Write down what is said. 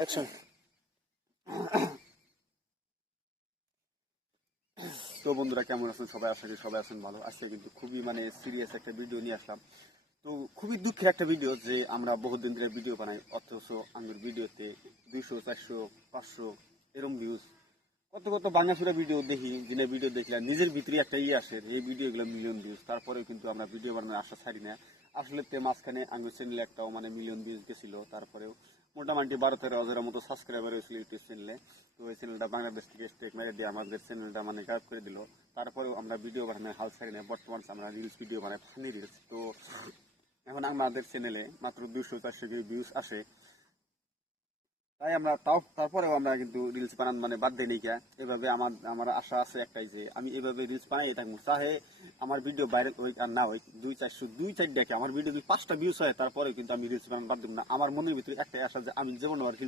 Action. তো বন্ধুরা কেমন আছেন সবাই? আশা করি সবাই আছেন ভালো। আজকে কিন্তু খুবই সিরিয়াস একটা ভিডিও নিয়ে আসলাম। তো খুবই দুঃখের একটা ভিডিও যে আমরা বহুদিন ধরে ভিডিও বানাই, অথচ আমার ভিডিওতে 200, 400, 500 এরম ভিউজ। কত কত বাংলাসুরা ভিডিও দেখি, দিনে ভিডিও দেখলাম নিজের ভিতরে একটা আসে, এই ভিডিওগুলো মিলিয়ন ভিউজ। তারপরেও কিন্তু আমরা ভিডিও বানানোর আশা ছাড়ি না। আসলে মাঝখানে আমার চ্যানেলে একটাও মিলিয়ন ভিউজ গেছিল। তারপরেও মোটামুটি 12-13 হাজারের মতো সাবস্ক্রাইবার হয়েছিল ইউটিউব চ্যানেলে। তো এই চ্যানেলটা বাংলাদেশ থেকে স্টেক মেরে দিয়ে আমাদের চ্যানেলটা গায়েব করে দিল। তারপরেও আমরা ভিডিও বানানোর হাল ছাড়ি না। বর্তমানে আমরা রিলস ভিডিও বানাই, ফানি রিলস। তো এখন আমাদের চ্যানেলে মাত্র 200-400 ভিউজ আসে। তাই আমরা তারপরেও আমরা কিন্তু রিলস বানান বাদ দিই নি। এভাবে আমার আশা আছে একটাই, যে আমি এভাবে রিলস বানাই থাকবো, চাহে আমার ভিডিও ভাইরাল হই আর না হই, 200-400 দেখে আমার ভিডিও যদি 5টা ভিউজ হয়, তারপরে কিন্তু আমি রিলস বানান বাদ দেবো না। আমার মনের ভিতরে একটাই আশা যে আমি যেমন রিলস